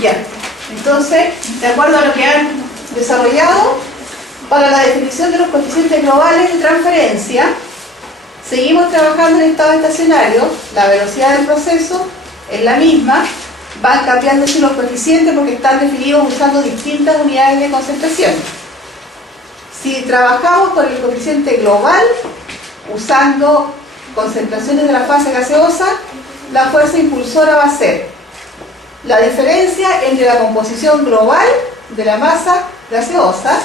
Ya, entonces, de acuerdo a lo que han desarrollado, para la definición de los coeficientes globales de transferencia, seguimos trabajando en estado estacionario, la velocidad del proceso es la misma, van cambiándose los coeficientes porque están definidos usando distintas unidades de concentración. Si trabajamos con el coeficiente global, usando concentraciones de la fase gaseosa, la fuerza impulsora va a ser la diferencia entre la composición global de la masa gaseosa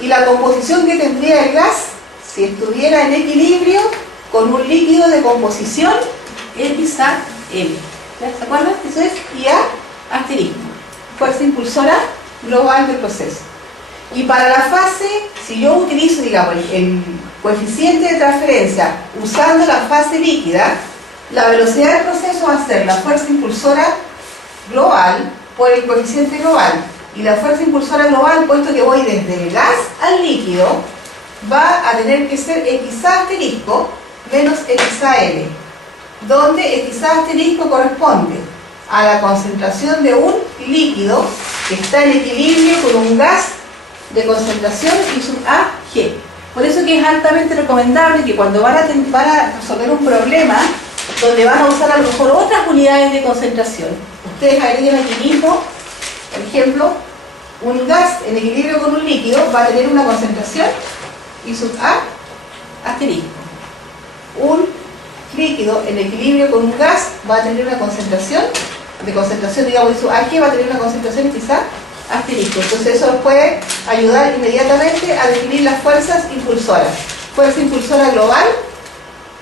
y la composición que tendría el gas si estuviera en equilibrio con un líquido de composición X a L. ¿Se acuerdan? Eso es IA asterisco, fuerza impulsora global del proceso. Y para la fase, si yo utilizo, digamos, el coeficiente de transferencia usando la fase líquida, la velocidad del proceso va a ser la fuerza impulsora global por el coeficiente global. Y la fuerza impulsora global, puesto que voy desde el gas al líquido, va a tener que ser XA asterisco menos XAL, donde XA asterisco corresponde a la concentración de un líquido que está en equilibrio con un gas de concentración I sub A, G. Por eso que es altamente recomendable que cuando van a resolver un problema donde van a usar a lo mejor otras unidades de concentración, ustedes agreguen aquí mismo, por ejemplo, un gas en equilibrio con un líquido va a tener una concentración I sub A asterisco. Un líquido en equilibrio con un gas va a tener una concentración, digamos, I sub A, que va a tener una concentración quizá asterisco. Entonces eso nos puede ayudar inmediatamente a definir las fuerzas impulsoras. Fuerza impulsora global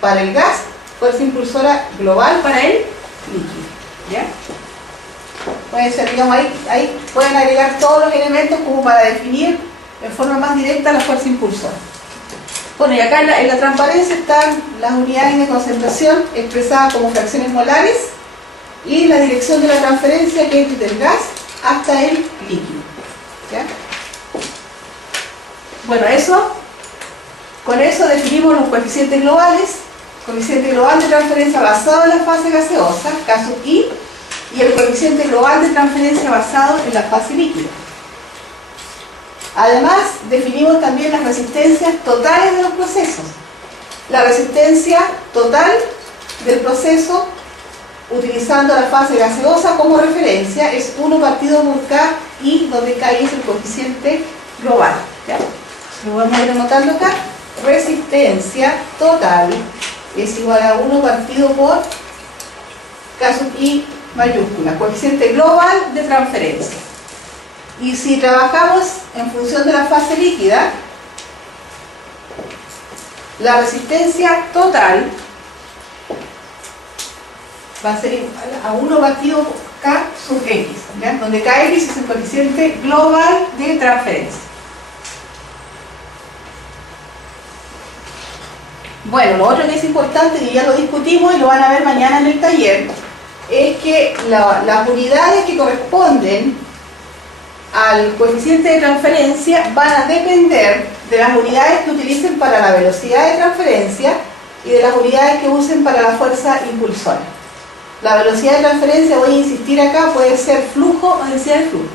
para el gas, fuerza impulsora global para el líquido. ¿Ya? Puede ser, digamos, ahí pueden agregar todos los elementos como para definir en forma más directa la fuerza impulsora. Bueno, y acá en la transparencia están las unidades de concentración expresadas como fracciones molares y la dirección de la transferencia, que es desde el gas hasta el líquido. ¿Ya? Bueno, con eso definimos los coeficientes globales. Coeficiente global de transferencia basado en la fase gaseosa, caso I, y el coeficiente global de transferencia basado en la fase líquida. Además, definimos también las resistencias totales de los procesos. La resistencia total del proceso, utilizando la fase gaseosa como referencia, es 1 partido por K, y donde K es el coeficiente global. ¿Ya? Lo vamos a ir anotando acá. Resistencia total es igual a 1 partido por K sub I mayúscula, coeficiente global de transferencia. Y si trabajamos en función de la fase líquida, la resistencia total va a ser igual a 1 partido por K sub X, ¿ya? Donde Kx es el coeficiente global de transferencia. Bueno, lo otro que es importante, y ya lo discutimos y lo van a ver mañana en el taller, es que las unidades que corresponden al coeficiente de transferencia van a depender de las unidades que utilicen para la velocidad de transferencia y de las unidades que usen para la fuerza impulsora. La velocidad de transferencia, voy a insistir acá, puede ser flujo o densidad de flujo.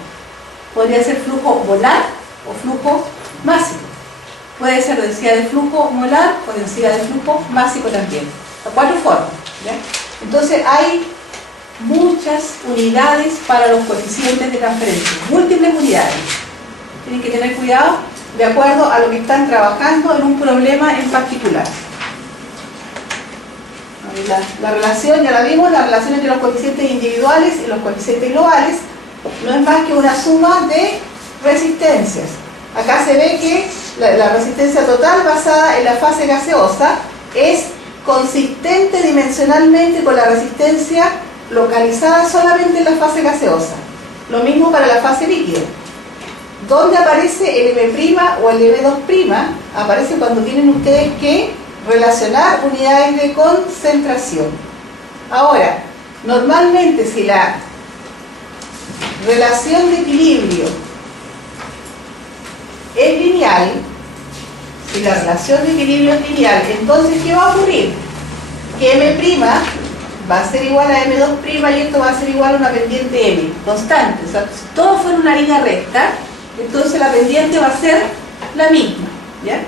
Podría ser flujo molar o flujo másico. Puede ser densidad de flujo molar o densidad de flujo másico también. A 4 formas. ¿Ya? Entonces hay muchas unidades para los coeficientes de transferencia, múltiples unidades. Tienen que tener cuidado de acuerdo a lo que están trabajando en un problema en particular. La relación, ya la vimos, la relación entre los coeficientes individuales y los coeficientes globales no es más que una suma de resistencias. Acá se ve que la resistencia total basada en la fase gaseosa es consistente dimensionalmente con la resistencia localizada solamente en la fase gaseosa. Lo mismo para la fase líquida. ¿Dónde aparece el M' o el M2'? Aparece cuando tienen ustedes que relacionar unidades de concentración. Ahora, normalmente si la relación de equilibrio es lineal, si la relación de equilibrio es lineal, entonces ¿qué va a ocurrir? Que M' va a ser igual a M2' y esto va a ser igual a una pendiente M, constante. O sea, si todo fuera una línea recta, entonces la pendiente va a ser la misma, ¿ya?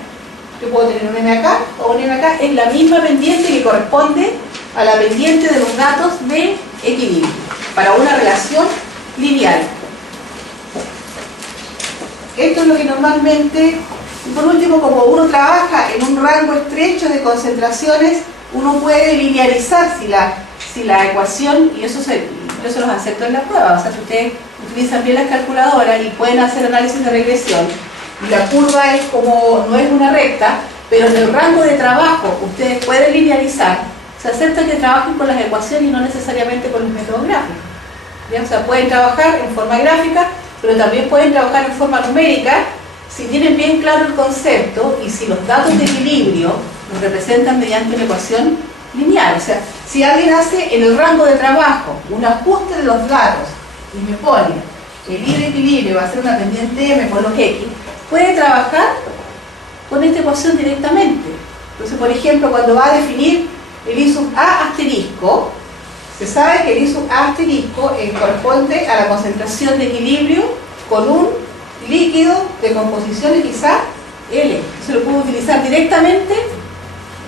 Yo puedo tener un M acá o un M acá, es la misma pendiente que corresponde a la pendiente de los datos de equilibrio, para una relación lineal. Esto es lo que normalmente, y por último, como uno trabaja en un rango estrecho de concentraciones, uno puede linearizar si la ecuación, y eso yo se los acepto en la prueba, o sea, si ustedes utilizan bien las calculadoras y pueden hacer análisis de regresión, y la curva es como, no es una recta, pero en el rango de trabajo ustedes pueden linearizar, se acepta que trabajen con las ecuaciones y no necesariamente con los métodos gráficos. ¿Ya? O sea, pueden trabajar en forma gráfica, pero también pueden trabajar en forma numérica si tienen bien claro el concepto y si los datos de equilibrio los representan mediante una ecuación lineal. O sea, si alguien hace en el rango de trabajo un ajuste de los datos y me pone el I de equilibrio va a ser una pendiente M por los X, puede trabajar con esta ecuación directamente. Entonces, por ejemplo, cuando va a definir el I sub A asterisco, se sabe que el I sub A asterisco corresponde a la concentración de equilibrio con un líquido de composición quizá L. Se lo puedo utilizar directamente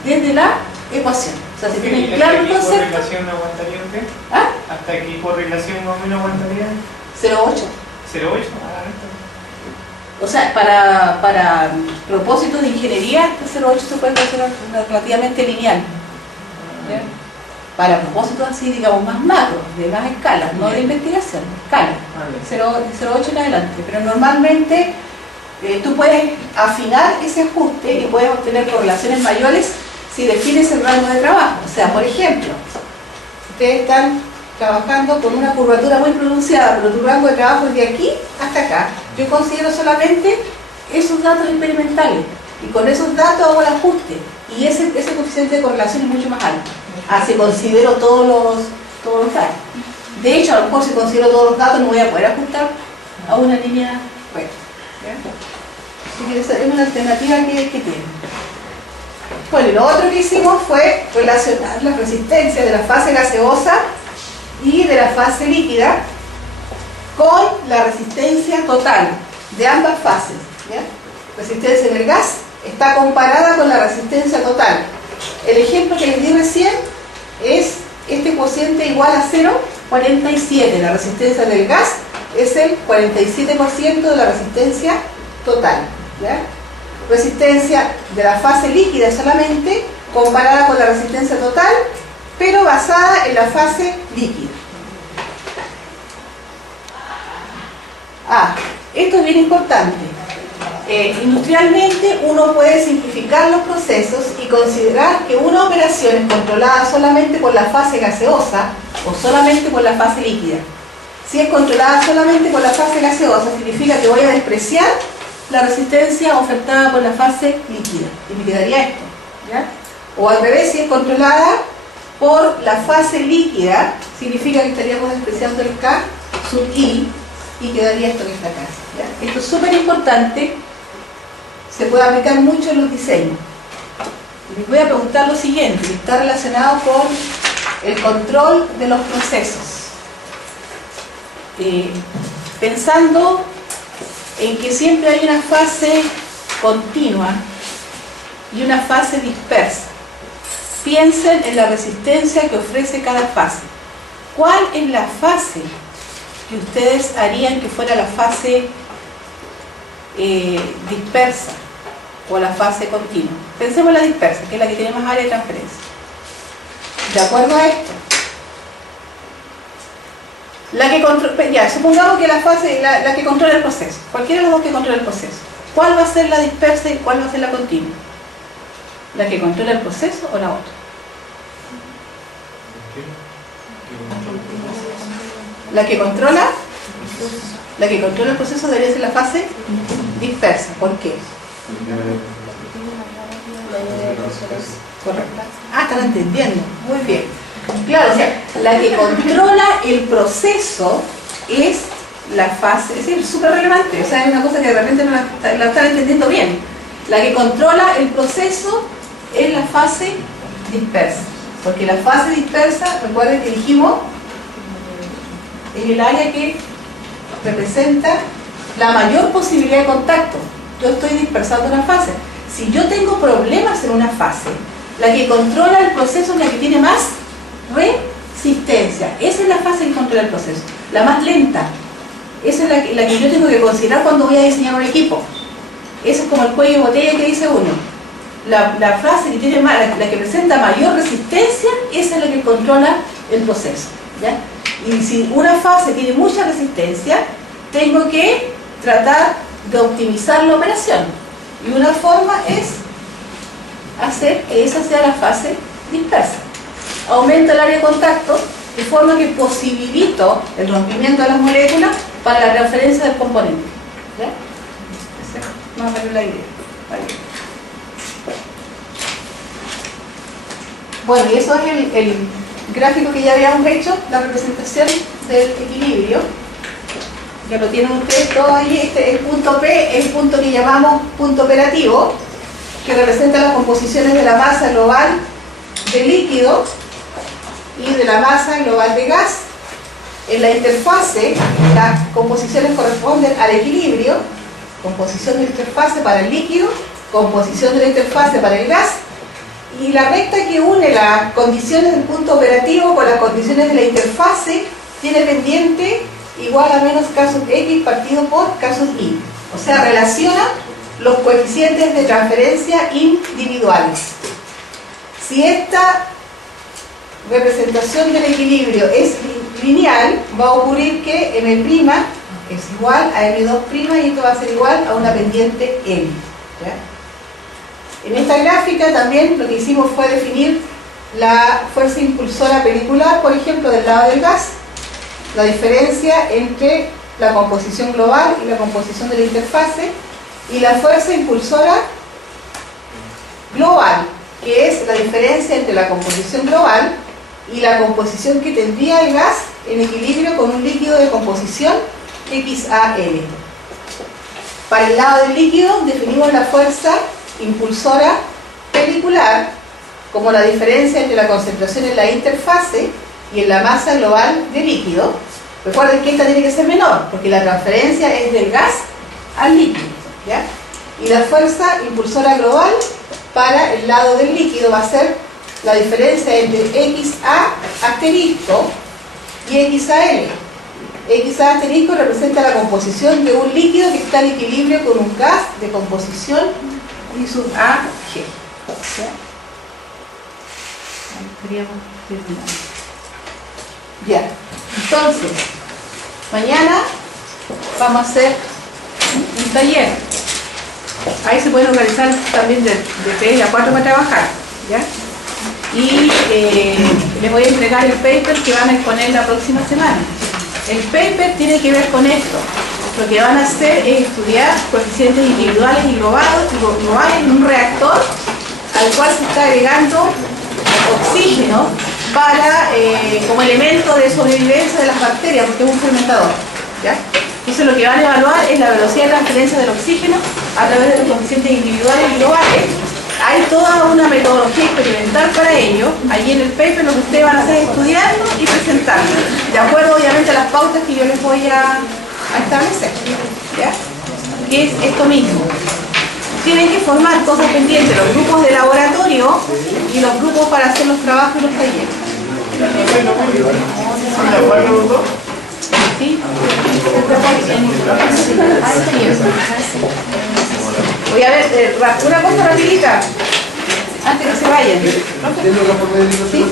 desde la ecuación. O sea, si tienen claro el concepto. ¿Hasta aquí por relación aguantaría usted? ¿Ah? ¿Hasta aquí por relación más o menos aguantaría? 0,8. 0,8. O sea, para propósitos de ingeniería, este 0,8 se puede considerar relativamente lineal. ¿Ya? Para propósitos así, digamos, más macro, de más escalas, no de investigación, escala. 0,8 en adelante. Pero normalmente tú puedes afinar ese ajuste y puedes obtener correlaciones mayores si defines el rango de trabajo. O sea, por ejemplo, ustedes están trabajando con una curvatura muy pronunciada, pero tu rango de trabajo es de aquí hasta acá. Yo considero solamente esos datos experimentales y con esos datos hago el ajuste y ese coeficiente de correlación es mucho más alto. Si considero todos los datos. De hecho, a lo mejor si considero todos los datos no voy a poder ajustar a una línea recta. Así que esa es una alternativa que tiene. Bueno, y lo otro que hicimos fue relacionar la resistencia de la fase gaseosa y de la fase líquida con la resistencia total de ambas fases. ¿Ya? Resistencia en el gas está comparada con la resistencia total. El ejemplo que les di recién es este cociente igual a 0,47. La resistencia del gas es el 47% de la resistencia total. ¿Ya? Resistencia de la fase líquida solamente comparada con la resistencia total, pero basada en la fase líquida. Esto es bien importante. Industrialmente uno puede simplificar los procesos y considerar que una operación es controlada solamente por la fase gaseosa o solamente por la fase líquida. Si es controlada solamente por la fase gaseosa, significa que voy a despreciar la resistencia ofertada por la fase líquida y me quedaría esto, ¿ya? O al revés, si es controlada por la fase líquida, significa que estaríamos despreciando el K sub I y quedaría esto que está acá, ¿ya? Esto es súper importante, se puede aplicar mucho en los diseños. Les voy a preguntar lo siguiente, que está relacionado con el control de los procesos. Pensando en que siempre hay una fase continua y una fase dispersa. Piensen en la resistencia que ofrece cada fase. ¿Cuál es la fase que ustedes harían que fuera la fase dispersa o la fase continua? Pensemos en la dispersa, que es la que tiene más área de transferencia. De acuerdo a esto, la que controla, ya, supongamos que la fase, la que controla el proceso, cualquiera de los dos que controla el proceso, ¿cuál va a ser la dispersa y cuál va a ser la continua? ¿La que controla el proceso o la otra? La que controla el proceso debería ser la fase dispersa. ¿Por qué? Correcto. Están entendiendo. Muy bien. Claro, o sea, la que controla el proceso es la fase, es decir, súper relevante, o sea, es una cosa que de repente no la están entendiendo bien. La que controla el proceso es la fase dispersa. Porque la fase dispersa, recuerden que dijimos, es el área que representa la mayor posibilidad de contacto. Yo estoy dispersando una fase. Si yo tengo problemas en una fase, la que controla el proceso es la que tiene más resistencia. Esa es la fase que controla el proceso, la más lenta. Esa es la que yo tengo que considerar cuando voy a diseñar un equipo. Eso es como el cuello de botella que dice uno. La fase que tiene más, la que presenta mayor resistencia, esa es la que controla el proceso, ¿ya? Y si una fase tiene mucha resistencia, tengo que tratar de optimizar la operación. Y una forma es hacer que esa sea la fase dispersa. Aumento el área de contacto de forma que posibilito el rompimiento de las moléculas para la transferencia del componente. ¿Ya? Esa es más o menos la idea. Vale. Bueno, y eso es el gráfico que ya habíamos hecho, la representación del equilibrio. Ya lo tienen ustedes todo ahí. El punto P es el punto que llamamos punto operativo, que representa las composiciones de la masa global de líquido y de la masa global de gas. En la interfase, las composiciones corresponden al equilibrio, composición de la interfase para el líquido, composición de la interfase para el gas, y la recta que une las condiciones del punto operativo con las condiciones de la interfase tiene pendiente igual a menos K sub X partido por K sub Y. O sea, relaciona los coeficientes de transferencia individuales. Si esta representación del equilibrio es lineal, va a ocurrir que M' es igual a M2' y esto va a ser igual a una pendiente M. ¿Ya? En esta gráfica también lo que hicimos fue definir la fuerza impulsora pelicular, por ejemplo, del lado del gas, la diferencia entre la composición global y la composición de la interfase, y la fuerza impulsora global, que es la diferencia entre la composición global y la composición que tendría el gas en equilibrio con un líquido de composición XAL. Para el lado del líquido definimos la fuerza impulsora pelicular como la diferencia entre la concentración en la interfase y en la masa global del líquido. Recuerden que esta tiene que ser menor, porque la transferencia es del gas al líquido, ¿ya? Y la fuerza impulsora global para el lado del líquido va a ser la diferencia entre XA asterisco y XAL. XA asterisco representa la composición de un líquido que está en equilibrio con un gas de composición I sub AG. Ya, entonces, mañana vamos a hacer un taller. Ahí se pueden organizar también de 3 a 4 para trabajar, ¿ya? Y les voy a entregar el paper que van a exponer la próxima semana. El paper tiene que ver con esto. Lo que van a hacer es estudiar coeficientes individuales y globales en un reactor al cual se está agregando oxígeno para, como elemento de sobrevivencia de las bacterias, porque es un fermentador, ¿ya? Entonces lo que van a evaluar es la velocidad de transferencia del oxígeno a través de los coeficientes individuales y globales. Hay toda una metodología experimental para ello. Allí en el paper lo que ustedes van a hacer es estudiarlo y presentarlo, de acuerdo obviamente a las pautas que yo les voy a establecer, ¿ya? Que es esto mismo. Tienen que formar cosas pendientes, los grupos de laboratorio y los grupos para hacer los trabajos y los talleres. ¿Sí? Voy a ver, una cosa rapidita, antes que se vayan. ¿Sí?